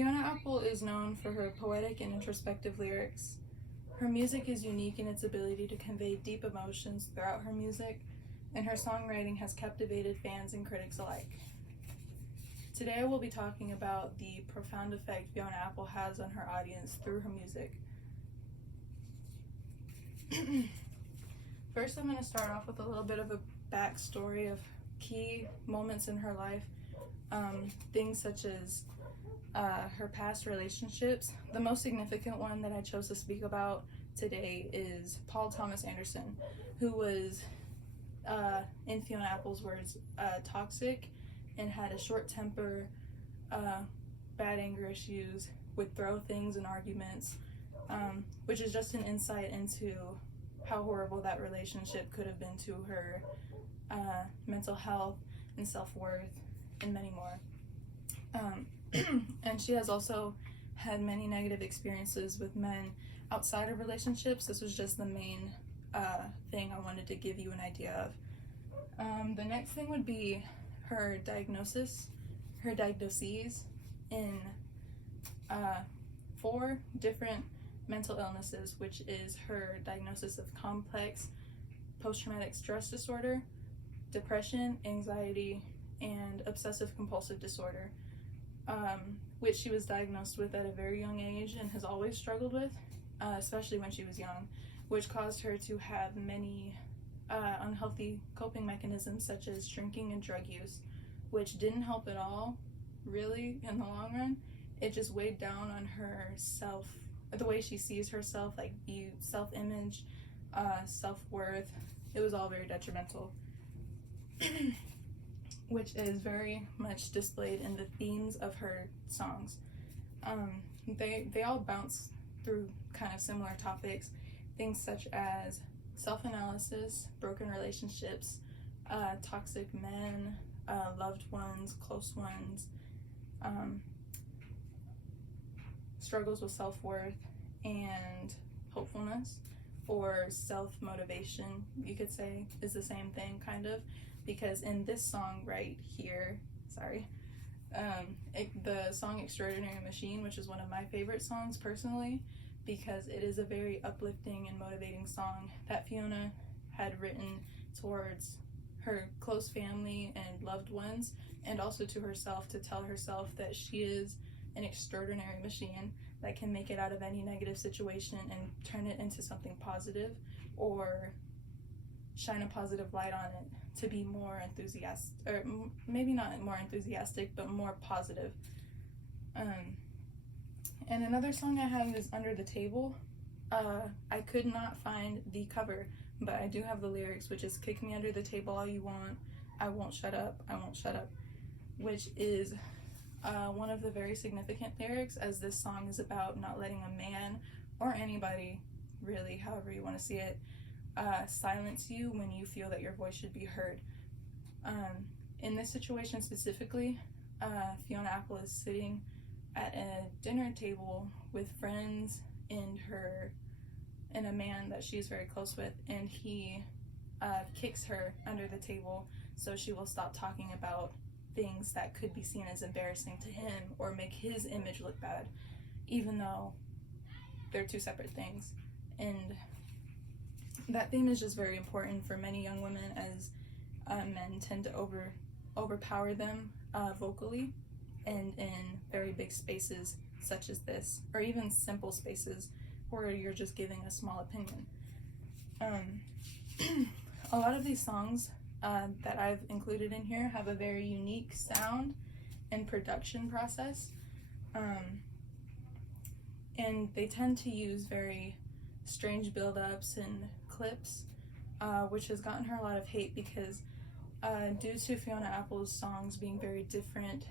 Fiona Apple is known for her poetic and introspective lyrics. Her music is unique in its ability to convey deep emotions throughout her music, and her songwriting has captivated fans and critics alike. Today I will be talking about the profound effect Fiona Apple has on her audience through her music. First, I'm going to start off with a little bit of a backstory of key moments in her life, things such as her past relationships. The most significant one that I chose to speak about today is Paul Thomas Anderson, who was, in Fiona Apple's words, toxic and had a short temper, bad anger issues, would throw things in arguments, which is just an insight into how horrible that relationship could have been to her mental health and self-worth and many more. And she has also had many negative experiences with men outside of relationships. This was just the main thing I wanted to give you an idea of. The next thing would be her diagnoses in 4 different mental illnesses, which is her diagnosis of complex post-traumatic stress disorder, depression, anxiety, and obsessive compulsive disorder, which she was diagnosed with at a very young age and has always struggled with, especially when she was young, which caused her to have many unhealthy coping mechanisms such as drinking and drug use, which didn't help at all, really, in the long run. It just weighed down on her the way she sees herself, like view, self-image, self-worth. It was all very detrimental, which is very much displayed in the themes of her songs. They all bounce through kind of similar topics, things such as self-analysis, broken relationships, toxic men, loved ones, close ones, struggles with self-worth and hopefulness, or self-motivation, you could say, is the same thing, kind of, because in this song right here, the song Extraordinary Machine, which is one of my favorite songs personally, because it is a very uplifting and motivating song that Fiona had written towards her close family and loved ones, and also to herself, to tell herself that she is an extraordinary machine that can make it out of any negative situation and turn it into something positive, or shine a positive light on it to be more enthusiastic, or maybe not more enthusiastic, but more positive. And another song I have is Under the Table. I could not find the cover, but I do have the lyrics, which is "Kick me under the table all you want, I won't shut up, I won't shut up," which is one of the very significant lyrics, as this song is about not letting a man, or anybody really, however you want to see it, silence you when you feel that your voice should be heard. In this situation specifically, Fiona Apple is sitting at a dinner table with friends and a man that she's very close with, and he kicks her under the table so she will stop talking about things that could be seen as embarrassing to him or make his image look bad, even though they're 2 separate things. And that theme is just very important for many young women, as men tend to overpower them vocally and in very big spaces such as this, or even simple spaces where you're just giving a small opinion. A lot of these songs that I've included in here have a very unique sound and production process, and they tend to use very strange build-ups and clips, which has gotten her a lot of hate because due to Fiona Apple's songs being very different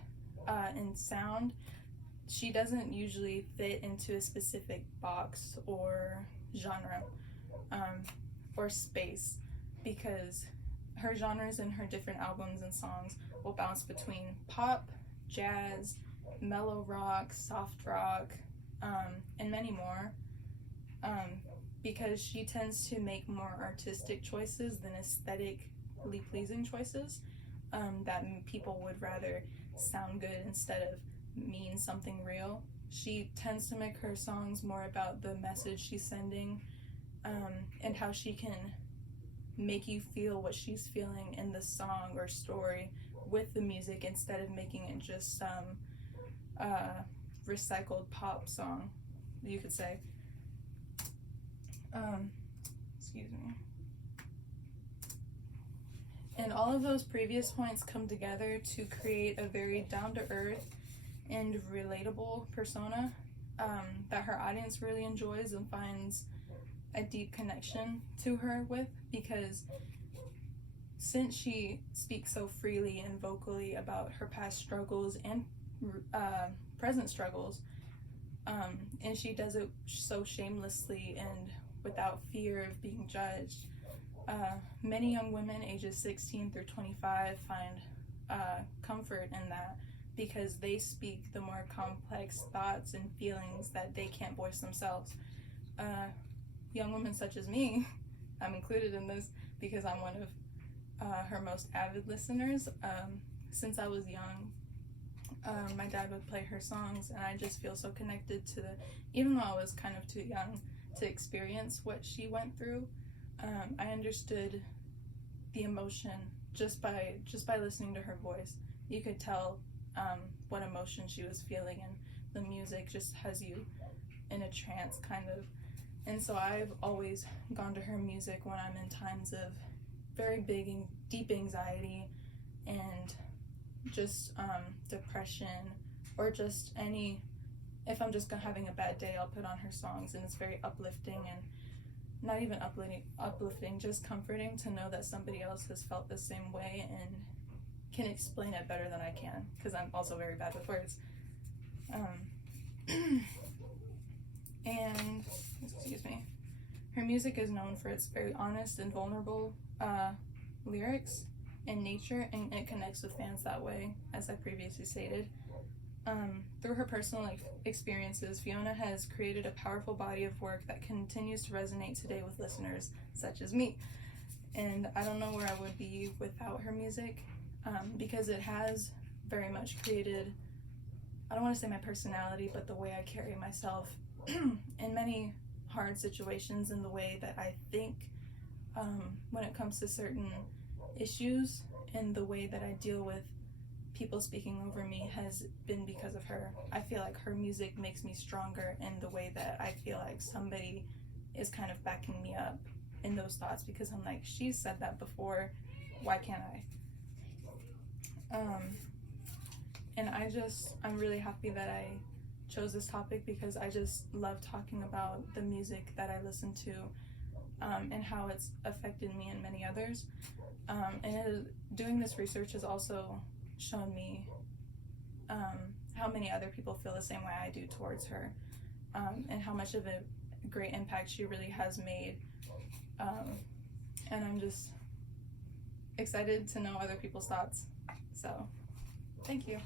in sound, she doesn't usually fit into a specific box or genre or space, because her genres in her different albums and songs will bounce between pop, jazz, mellow rock, soft rock, and many more, because she tends to make more artistic choices than aesthetically pleasing choices, that people would rather sound good instead of mean something real. She tends to make her songs more about the message she's sending, and how she can make you feel what she's feeling in the song or story with the music, instead of making it just some recycled pop song, you could say. Excuse me. And all of those previous points come together to create a very down-to-earth and relatable persona that her audience really enjoys and finds a deep connection to her with, because since she speaks so freely and vocally about her past struggles and present struggles, and she does it so shamelessly and without fear of being judged, many young women ages 16 through 25 find comfort in that, because they speak the more complex thoughts and feelings that they can't voice themselves. Young women such as me, I'm included in this because I'm one of her most avid listeners. Since I was young, my dad would play her songs, and I just feel so connected to even though I was kind of too young to experience what she went through, I understood the emotion just by listening to her voice. You could tell what emotion she was feeling, and the music just has you in a trance, kind of. And so I've always gone to her music when I'm in times of very big and deep anxiety and just depression, or just if I'm just having a bad day, I'll put on her songs, and it's very uplifting, and not even uplifting, just comforting to know that somebody else has felt the same way and can explain it better than I can, because I'm also very bad with words. And excuse me, her music is known for its very honest and vulnerable lyrics and nature, and it connects with fans that way, as I previously stated. Through her personal experiences, Fiona has created a powerful body of work that continues to resonate today with listeners such as me. And I don't know where I would be without her music, because it has very much created, I don't want to say my personality, but the way I carry myself in many hard situations, and the way that I think when it comes to certain issues, and the way that I deal with people speaking over me has been because of her. I feel like her music makes me stronger in the way that I feel like somebody is kind of backing me up in those thoughts, because I'm like, she's said that before, why can't I? And I'm really happy that I chose this topic, because I just love talking about the music that I listen to, and how it's affected me and many others. Doing this research has also shown me how many other people feel the same way I do towards her, and how much of a great impact she really has made. And I'm just excited to know other people's thoughts. So, thank you.